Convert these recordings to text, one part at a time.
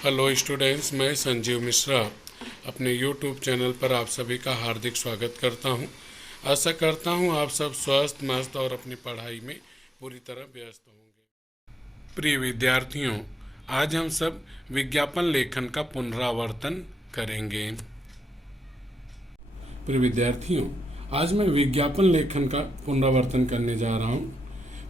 Hello students, मैं संजीव मिश्रा अपने YouTube channel पर आप सभी का हार्दिक स्वागत करता हूं। आशा करता हूं आप सब स्वस्थ मस्त और अपनी पढ़ाई में पूरी तरह व्यस्त होंगे। प्रिय विद्यार्थियों, आज हम सब विज्ञापन लेखन का पुनरावर्तन करेंगे। प्रिय विद्यार्थियों, आज मैं विज्ञापन लेखन का पुनरावर्तन करने जा रहा हूं।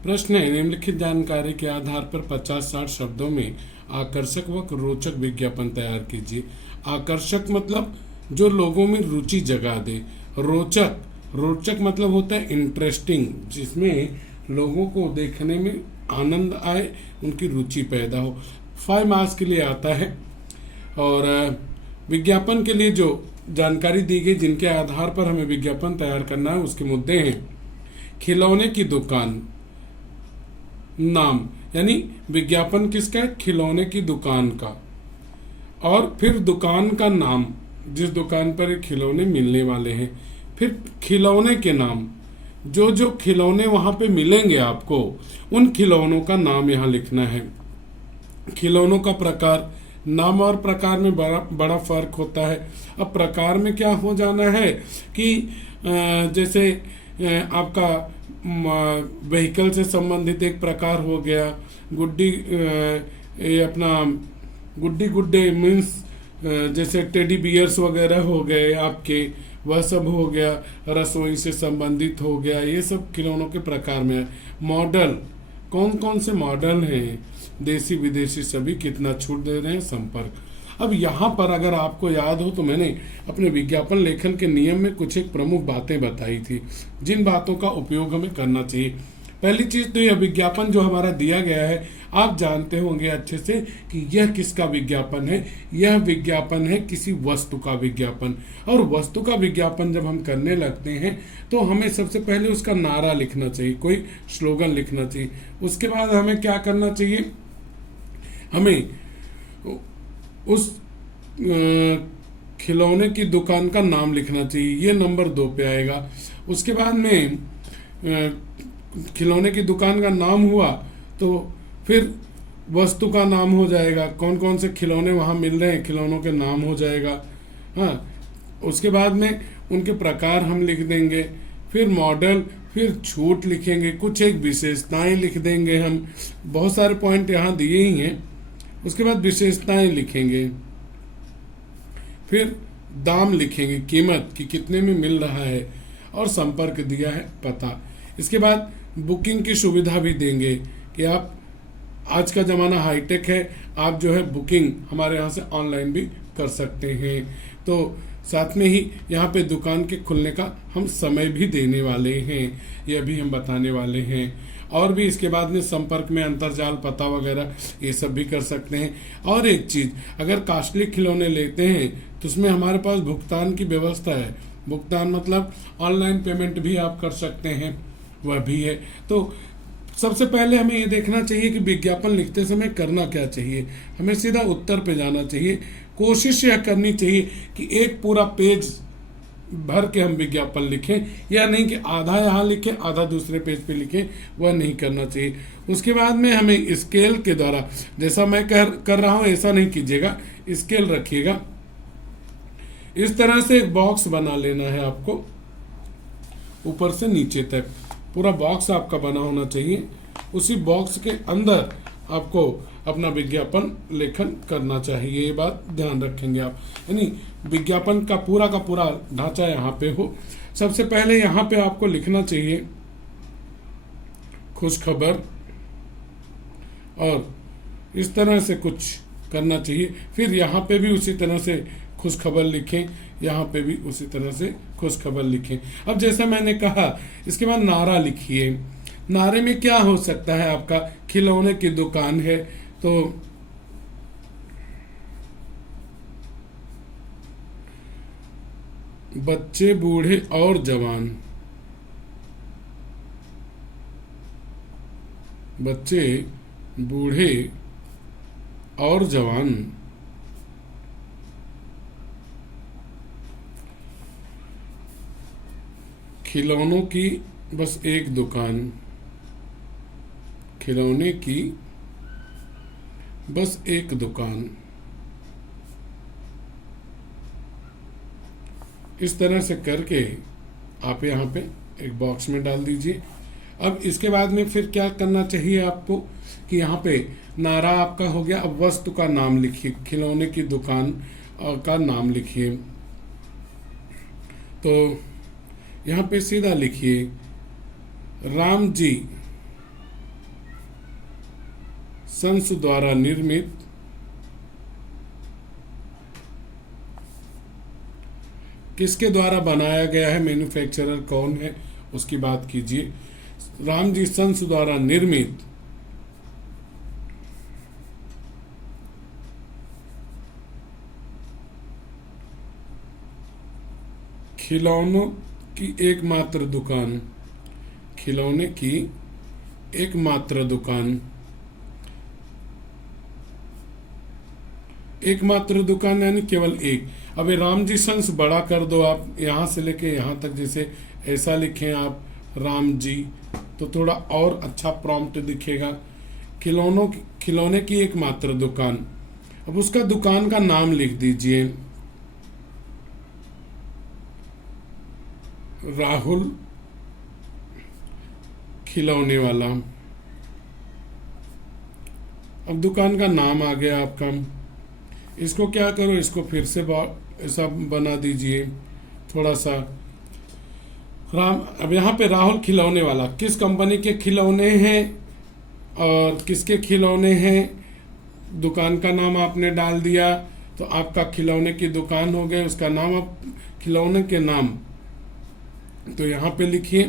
प्रश्न है, निम्नलिखित जानकारी के आधार पर 50-60 शब्दों में आकर्षक व रोचक विज्ञापन तैयार कीजिए। आकर्षक मतलब जो लोगों में रुचि जगा दे। रोचक रोचक मतलब होता है इंटरेस्टिंग, जिसमें लोगों को देखने में आनंद आए, उनकी रुचि पैदा हो। 5 मार्क्स के लिए आता है। और विज्ञापन के लिए जो जानकारी दी गई, जिनके आधार पर हमें विज्ञापन तैयार करना है, उसके मुद्दे हैं। खिलौने की दुकान, नाम यानी विज्ञापन किसका है? खिलौने की दुकान का। और फिर दुकान का नाम, जिस दुकान पर ये खिलौने मिलने वाले हैं। फिर खिलौने के नाम, जो जो खिलौने वहां पे मिलेंगे आपको, उन खिलौनों का नाम यहाँ लिखना है। खिलौनों का प्रकार, नाम और प्रकार में बड़ा फर्क होता है। अब प्रकार में क्या हो जाना है कि जैसे आपका व्हीकल से संबंधित एक प्रकार हो गया। गुड्डी, ये अपना गुड्डी गुड्डे मीन्स जैसे टेडी बियर्स वगैरह हो गए आपके, वह सब हो गया। रसोई से संबंधित हो गया, ये सब खिलौनों के प्रकार में है। मॉडल, कौन कौन से मॉडल हैं, देसी विदेशी सभी, कितना छूट दे रहे हैं, संपर्क। अब यहाँ पर अगर आपको याद हो तो मैंने अपने विज्ञापन लेखन के नियम में कुछ एक प्रमुख बातें बताई थी, जिन बातों का उपयोग हमें करना चाहिए। पहली चीज तो यह विज्ञापन जो हमारा दिया गया है, आप जानते होंगे अच्छे से कि यह किसका विज्ञापन है। यह विज्ञापन है किसी वस्तु का विज्ञापन। और वस्तु का विज्ञापन जब हम करने लगते हैं तो हमें सबसे पहले उसका नारा लिखना चाहिए, कोई स्लोगन लिखना चाहिए। उसके बाद हमें क्या करना चाहिए? हमें उस खिलौने की दुकान का नाम लिखना चाहिए, ये नंबर 2 पे आएगा। उसके बाद में खिलौने की दुकान का नाम हुआ तो फिर वस्तु का नाम हो जाएगा, कौन कौन से खिलौने वहाँ मिल रहे हैं, खिलौनों के नाम हो जाएगा। हाँ, उसके बाद में उनके प्रकार हम लिख देंगे, फिर मॉडल, फिर छूट लिखेंगे, कुछ एक विशेषताएं लिख देंगे हम। बहुत सारे पॉइंट यहाँ दिए ही हैं। उसके बाद विशेषताएं लिखेंगे, फिर दाम लिखेंगे, कीमत कि कितने में मिल रहा है, और संपर्क दिया है, पता। इसके बाद बुकिंग की सुविधा भी देंगे कि आप, आज का ज़माना हाईटेक है, आप जो है बुकिंग हमारे यहाँ से ऑनलाइन भी कर सकते हैं। तो साथ में ही यहाँ पे दुकान के खुलने का हम समय भी देने वाले हैं, यह भी हम बताने वाले हैं। और भी इसके बाद में संपर्क में अंतरजाल पता वगैरह ये सब भी कर सकते हैं। और एक चीज़, अगर कास्टली खिलौने लेते हैं तो उसमें हमारे पास भुगतान की व्यवस्था है। भुगतान मतलब ऑनलाइन पेमेंट भी आप कर सकते हैं, वह भी है। तो सबसे पहले हमें ये देखना चाहिए कि विज्ञापन लिखते समय करना क्या चाहिए। हमें सीधा उत्तर पे जाना चाहिए। कोशिश यह करनी चाहिए कि एक पूरा पेज भर के हम विज्ञापन लिखें, या नहीं कि आधा यहाँ लिखें आधा दूसरे पेज पे लिखें, वह नहीं करना चाहिए। उसके बाद में हमें स्केल के द्वारा, जैसा मैं कर रहा हूँ ऐसा नहीं कीजिएगा, स्केल रखिएगा। इस तरह से एक बॉक्स बना लेना है आपको, ऊपर से नीचे तक पूरा बॉक्स आपका बना होना चाहिए। उसी बॉक्स के अंदर आपको अपना विज्ञापन लेखन करना चाहिए, ये बात ध्यान रखेंगे आप। यानी विज्ञापन का पूरा ढांचा यहाँ पे हो। सबसे पहले यहाँ पे आपको लिखना चाहिए खुश खबर, और इस तरह से कुछ करना चाहिए। फिर यहाँ पे भी उसी तरह से खुश खबर लिखें, यहाँ पे भी उसी तरह से खुश खबर लिखें। अब जैसा मैंने कहा, इसके बाद नारा लिखिए। नारे में क्या हो सकता है आपका? खिलौने की दुकान है तो बच्चे बूढ़े और जवान, बच्चे बूढ़े और जवान खिलौनों की बस एक दुकान, खिलौने की बस एक दुकान। इस तरह से करके आप यहाँ पे एक बॉक्स में डाल दीजिए। अब इसके बाद में फिर क्या करना चाहिए आपको कि यहाँ पे नारा आपका हो गया। अब वस्तु का नाम लिखिए, खिलौने की दुकान का नाम लिखिए। तो यहाँ पे सीधा लिखिए राम जी संस द्वारा निर्मित किसके द्वारा बनाया गया है, मैन्युफैक्चरर कौन है उसकी बात कीजिए। राम जी संस द्वारा निर्मित खिलौनों की एकमात्र दुकान, खिलौने की एकमात्र दुकान, एकमात्र दुकान यानी केवल एक। अब ये राम जी संस बड़ा कर दो आप, यहाँ से लेके यहाँ तक, जैसे ऐसा लिखें आप राम जी, तो थोड़ा और अच्छा प्रॉम्प्ट दिखेगा। खिलौने की एकमात्र दुकान। अब उसका दुकान का नाम लिख दीजिए राहुल खिलौने वाला। अब दुकान का नाम आ गया आपका। इसको क्या करो, इसको फिर से ऐसा बना दीजिए थोड़ा सा राम। अब यहाँ पे राहुल खिलौने वाला, किस कंपनी के खिलौने हैं और किसके खिलौने हैं, दुकान का नाम आपने डाल दिया तो आपका खिलौने की दुकान हो गई। उसका नाम आप खिलौने के नाम तो यहाँ पे लिखिए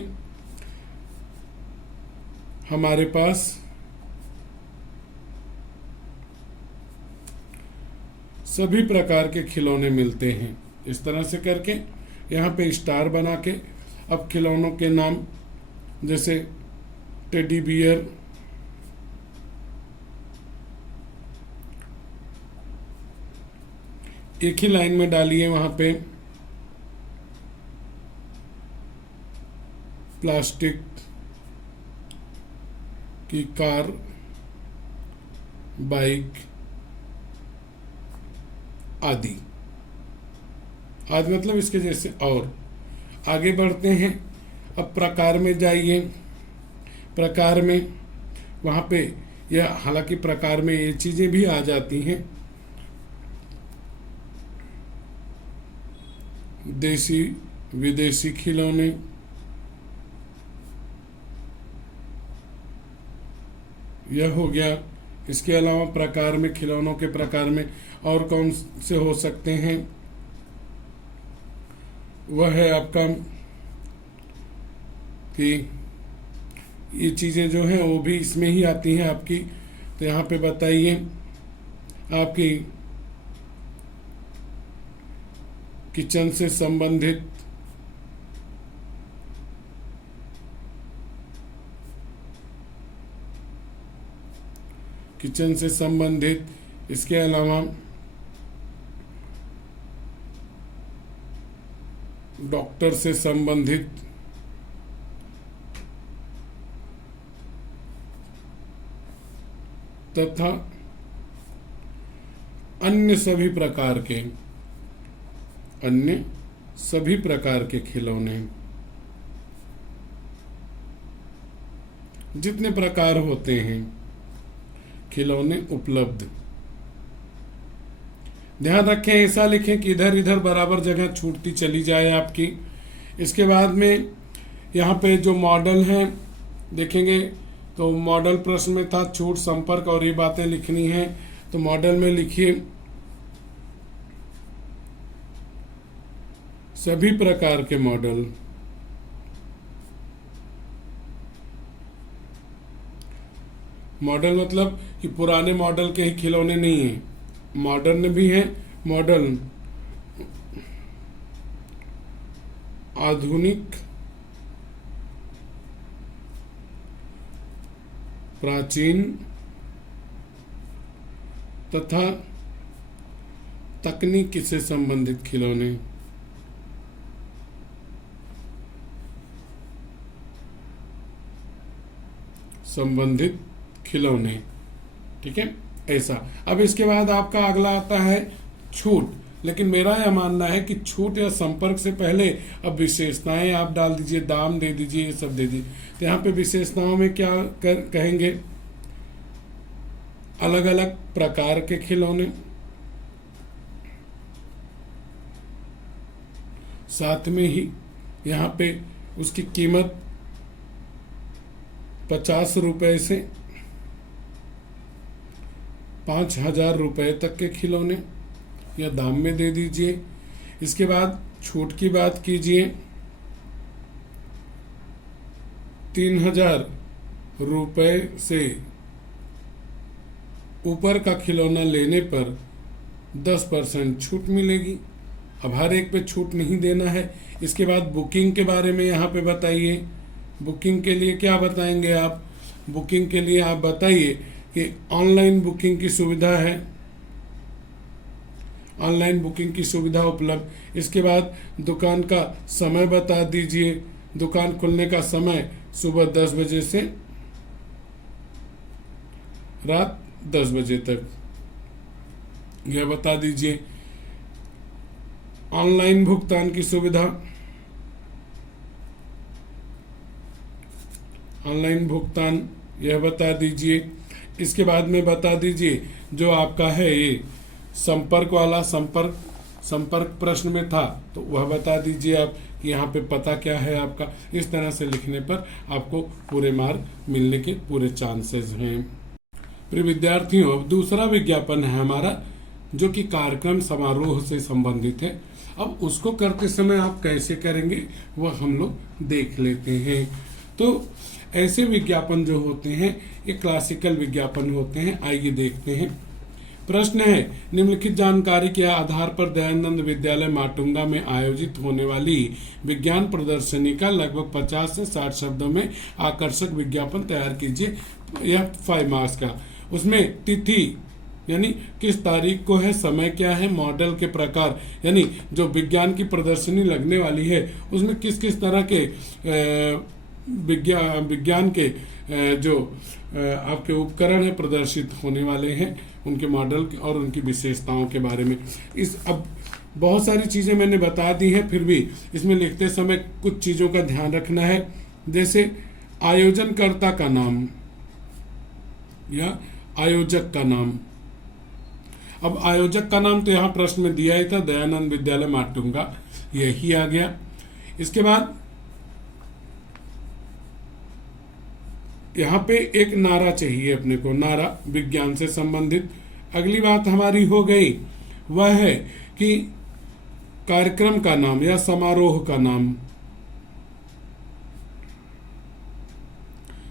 हमारे पास सभी प्रकार के खिलौने मिलते हैं। इस तरह से करके यहाँ पे स्टार बना के अब खिलौनों के नाम जैसे टेडी बियर, एक ही लाइन में डालिए। वहाँ पे प्लास्टिक की कार, बाइक आदि मतलब इसके जैसे। और आगे बढ़ते हैं, अब प्रकार में जाइए। प्रकार में वहाँ पे यह, हालांकि प्रकार में ये चीज़ें भी आ जाती हैं, देसी विदेशी खिलौने, यह हो गया। इसके अलावा प्रकार में, खिलौनों के प्रकार में और कौन से हो सकते हैं, वह है आपका कि ये चीज़ें जो हैं वो भी इसमें ही आती हैं आपकी। तो यहाँ पे बताइए आपकी किचन से संबंधित, किचन से संबंधित, इसके अलावा डॉक्टर से संबंधित, तथा अन्य सभी प्रकार के खिलौने, जितने प्रकार होते हैं खिलौने उपलब्ध। ध्यान रखें, ऐसा लिखें कि इधर इधर बराबर जगह छूटती चली जाए आपकी। इसके बाद में यहाँ पे जो मॉडल हैं देखेंगे तो मॉडल प्रश्न में था छूट, संपर्क और ये बातें लिखनी है। तो मॉडल में लिखिए सभी प्रकार के मॉडल, मॉडल मतलब कि पुराने मॉडल के ही खिलौने नहीं हैं, मॉडर्न भी हैं। मॉडल आधुनिक, प्राचीन तथा तकनीक से संबंधित खिलौने, ठीक है ऐसा। अब इसके बाद आपका अगला आता है छूट। लेकिन मेरा यह मानना है कि छूट या संपर्क से पहले अब विशेषताएं आप डाल दीजिए, दाम दे दीजिए, ये सब दे दीजिए। तो यहाँ पे विशेषताओं में क्या कहेंगे, अलग अलग प्रकार के खिलौने, साथ में ही यहाँ पे उसकी कीमत 50 रुपए से 5,000 रुपए तक के खिलौने या दाम में दे दीजिए। इसके बाद छूट की बात कीजिए, 3,000 रुपए से ऊपर का खिलौना लेने पर 10% छूट मिलेगी। अब हर एक पे छूट नहीं देना है। इसके बाद बुकिंग के बारे में यहाँ पे बताइए। बुकिंग के लिए क्या बताएंगे आप? बुकिंग के लिए आप बताइए कि ऑनलाइन बुकिंग की सुविधा है, ऑनलाइन बुकिंग की सुविधा उपलब्ध। इसके बाद दुकान का समय बता दीजिए। दुकान खुलने का समय सुबह 10 बजे से रात 10 बजे तक, यह बता दीजिए। ऑनलाइन भुगतान की सुविधा, ऑनलाइन भुगतान यह बता दीजिए। इसके बाद में बता दीजिए जो आपका है ये संपर्क वाला, संपर्क प्रश्न में था तो वह बता दीजिए आप कि यहाँ पे पता क्या है आपका। इस तरह से लिखने पर आपको पूरे मार्क मिलने के पूरे चांसेस हैं। प्रिय विद्यार्थियों, अब दूसरा विज्ञापन है हमारा जो कि कार्यक्रम समारोह से संबंधित है। अब उसको करते समय आप कैसे करेंगे वह हम लोग देख लेते हैं। तो ऐसे विज्ञापन जो होते हैं ये क्लासिकल विज्ञापन होते हैं। आइए देखते हैं। प्रश्न है, निम्नलिखित जानकारी के आधार पर दयानंद विद्यालय माटुंगा में आयोजित होने वाली विज्ञान प्रदर्शनी का लगभग 50 से 60 शब्दों में आकर्षक विज्ञापन तैयार कीजिए। यह 5 मार्क्स का। उसमें तिथि यानी किस तारीख को है, समय क्या है, मॉडल के प्रकार यानी जो विज्ञान की प्रदर्शनी लगने वाली है उसमें किस किस तरह के विज्ञान के जो आपके उपकरण है प्रदर्शित होने वाले हैं, उनके मॉडल और उनकी विशेषताओं के बारे में। अब बहुत सारी चीजें मैंने बता दी हैं, फिर भी इसमें लिखते समय कुछ चीजों का ध्यान रखना है। जैसे आयोजनकर्ता का नाम या आयोजक का नाम। अब आयोजक का नाम तो यहाँ प्रश्न में दिया ही था, दयानंद विद्यालय माटुंगा, यही आ गया। इसके बाद यहाँ पे एक नारा चाहिए अपने को, नारा विज्ञान से संबंधित। अगली बात हमारी हो गई वह है कि कार्यक्रम का नाम या समारोह का नाम।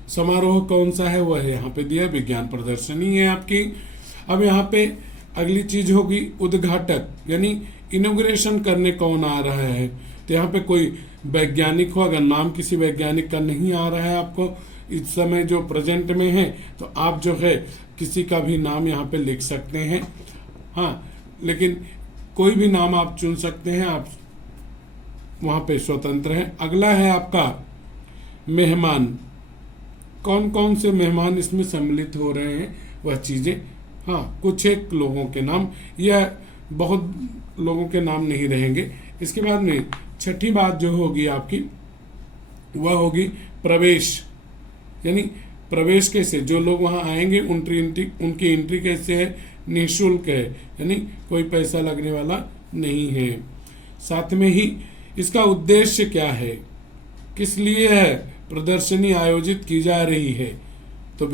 समारोह कौन सा है वह यहाँ पे दिया, विज्ञान प्रदर्शनी है आपकी। अब यहाँ पे अगली चीज होगी उद्घाटक यानी इनॉग्रेशन करने कौन आ रहा है। तो यहाँ पे कोई वैज्ञानिक हो, अगर नाम किसी वैज्ञानिक का नहीं आ रहा है आपको इस समय जो प्रेजेंट में है तो आप जो है किसी का भी नाम यहाँ पे लिख सकते हैं। हाँ, लेकिन कोई भी नाम आप चुन सकते हैं, आप वहां पे स्वतंत्र हैं। अगला है आपका मेहमान। कौन कौन से मेहमान इसमें सम्मिलित हो रहे हैं वह चीजें, हाँ कुछ एक लोगों के नाम या बहुत लोगों के नाम नहीं रहेंगे। इसके बाद में छठी बात जो होगी आपकी वह होगी प्रवेश, यानी प्रवेश कैसे, जो लोग वहां आएंगे उनकी एंट्री कैसे है, निःशुल्क है यानी कोई पैसा लगने वाला नहीं है। साथ में ही इसका उद्देश्य क्या है, किस लिए है प्रदर्शनी आयोजित की जा रही है, तो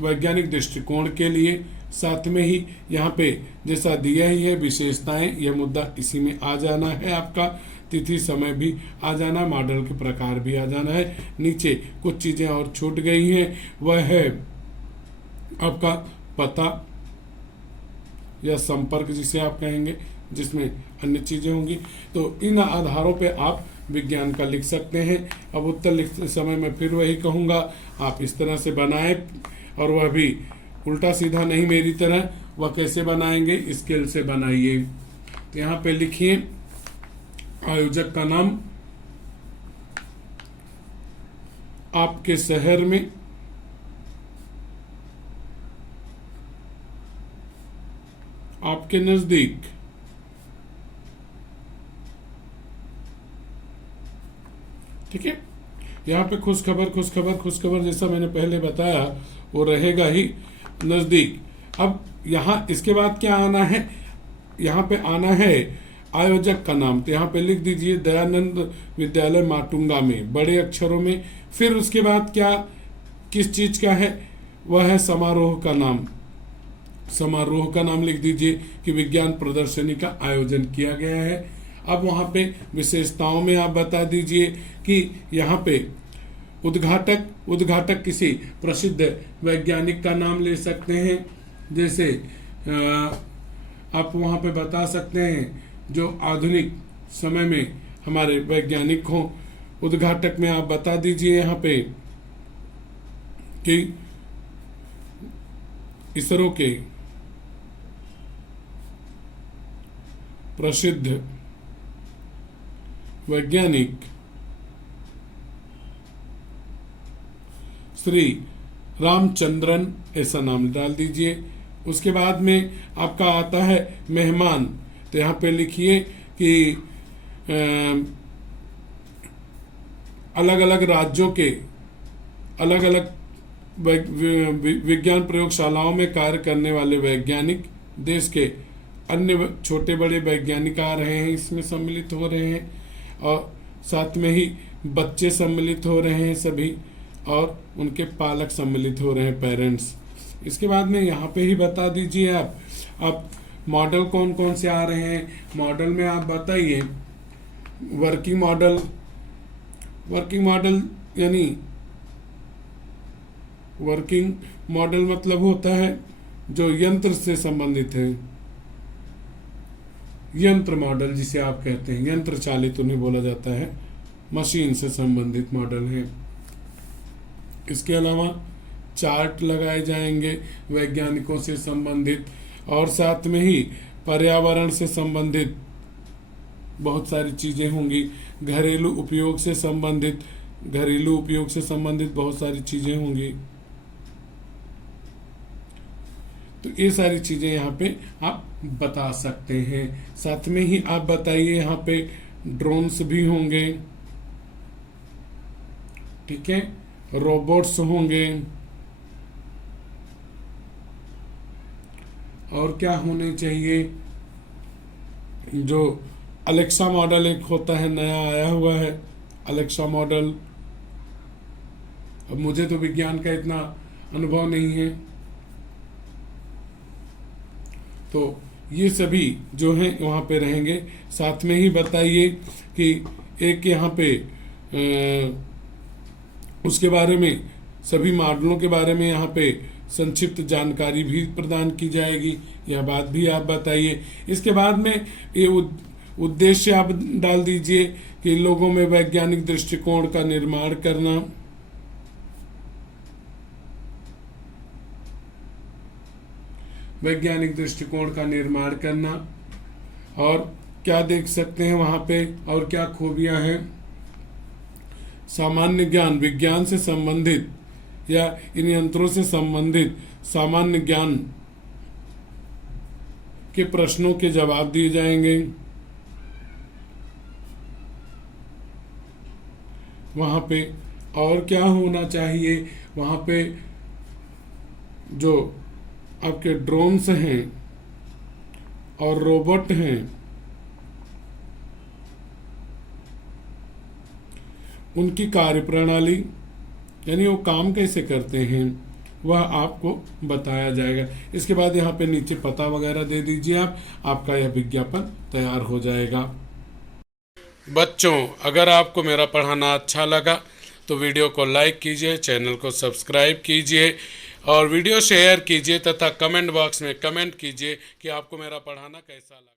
वैज्ञानिक दृष्टिकोण के लिए। साथ में ही यहाँ पे जैसा दिया ही है विशेषताएं, यह मुद्दा इसी में आ जाना है आपका। तिथि समय भी आ जाना, मॉडल के प्रकार भी आ जाना है। नीचे कुछ चीजें और छूट गई हैं, वह है आपका पता या संपर्क जिसे आप कहेंगे, जिसमें अन्य चीजें होंगी। तो इन आधारों पे आप विज्ञान का लिख सकते हैं। अब उत्तर लिखते समय मैं फिर वही कहूँगा, आप इस तरह से बनाएं, और वह भी उल्टा सीधा नहीं मेरी तरह। वह कैसे बनाएंगे, स्केल से बनाइए। तो यहाँ पे लिखिए आयोजक का नाम, आपके शहर में आपके नजदीक। ठीक है, यहाँ पे खुशखबर जैसा मैंने पहले बताया वो रहेगा ही नजदीक। अब यहाँ इसके बाद क्या आना है, यहाँ पे आना है आयोजक का नाम। तो यहाँ पे लिख दीजिए दयानंद विद्यालय माटुंगा में, बड़े अक्षरों में। फिर उसके बाद क्या, किस चीज का है, वह है समारोह का नाम। समारोह का नाम लिख दीजिए कि विज्ञान प्रदर्शनी का आयोजन किया गया है। अब वहां पे विशेषताओं में आप बता दीजिए कि यहाँ पे उद्घाटक किसी प्रसिद्ध वैज्ञानिक का नाम ले सकते हैं। जैसे आप वहां पे बता सकते हैं जो आधुनिक समय में हमारे वैज्ञानिक हों। उद्घाटक में आप बता दीजिए यहाँ पे कि इसरो के प्रसिद्ध वैज्ञानिक श्री रामचंद्रन, ऐसा नाम डाल दीजिए। उसके बाद में आपका आता है मेहमान। तो यहाँ पे लिखिए कि अलग अलग राज्यों के अलग अलग विज्ञान प्रयोगशालाओं में कार्य करने वाले वैज्ञानिक, देश के अन्य छोटे बड़े वैज्ञानिक आ रहे हैं, इसमें सम्मिलित हो रहे हैं। और साथ में ही बच्चे सम्मिलित हो रहे हैं सभी, और उनके पालक सम्मिलित हो रहे हैं, पेरेंट्स। इसके बाद में यहाँ पे ही बता दीजिए आप मॉडल कौन कौन से आ रहे हैं। मॉडल में आप बताइए वर्किंग मॉडल यानी वर्किंग मॉडल मतलब होता है जो यंत्र से संबंधित है। यंत्र मॉडल जिसे आप कहते हैं, यंत्र चालित उन्हें बोला जाता है, मशीन से संबंधित मॉडल है। इसके अलावा चार्ट लगाए जाएंगे वैज्ञानिकों से संबंधित, और साथ में ही पर्यावरण से संबंधित बहुत सारी चीजें होंगी। घरेलू उपयोग से संबंधित बहुत सारी चीजें होंगी। तो ये सारी चीजें यहाँ पे आप बता सकते हैं। साथ में ही आप बताइए यहाँ पे ड्रोन्स भी होंगे, ठीक है, रोबोट्स होंगे, और क्या होने चाहिए, जो अलेक्सा मॉडल एक होता है, नया आया हुआ है अलेक्सा मॉडल। अब मुझे तो विज्ञान का इतना अनुभव नहीं है, तो ये सभी जो हैं वहाँ पे रहेंगे। साथ में ही बताइए कि एक यहाँ पे उसके बारे में, सभी मॉडलों के बारे में यहाँ पे संक्षिप्त जानकारी भी प्रदान की जाएगी, यह बात भी आप बताइए। इसके बाद में ये उद्देश्य आप डाल दीजिए कि लोगों में वैज्ञानिक दृष्टिकोण का निर्माण करना, और क्या देख सकते हैं वहां पे और क्या खूबियां हैं। सामान्य ज्ञान, विज्ञान से संबंधित या इन यंत्रों से संबंधित सामान्य ज्ञान के प्रश्नों के जवाब दिए जाएंगे। वहां पे और क्या होना चाहिए, वहां पे जो आपके ड्रोन्स हैं और रोबोट हैं, उनकी कार्यप्रणाली यानी वो काम कैसे करते हैं वह आपको बताया जाएगा। इसके बाद यहाँ पे नीचे पता वगैरह दे दीजिए आपका यह विज्ञापन तैयार हो जाएगा। बच्चों, अगर आपको मेरा पढ़ाना अच्छा लगा तो वीडियो को लाइक कीजिए, चैनल को सब्सक्राइब कीजिए और वीडियो शेयर कीजिए तथा कमेंट बॉक्स में कमेंट कीजिए कि आपको मेरा पढ़ाना कैसा लगा।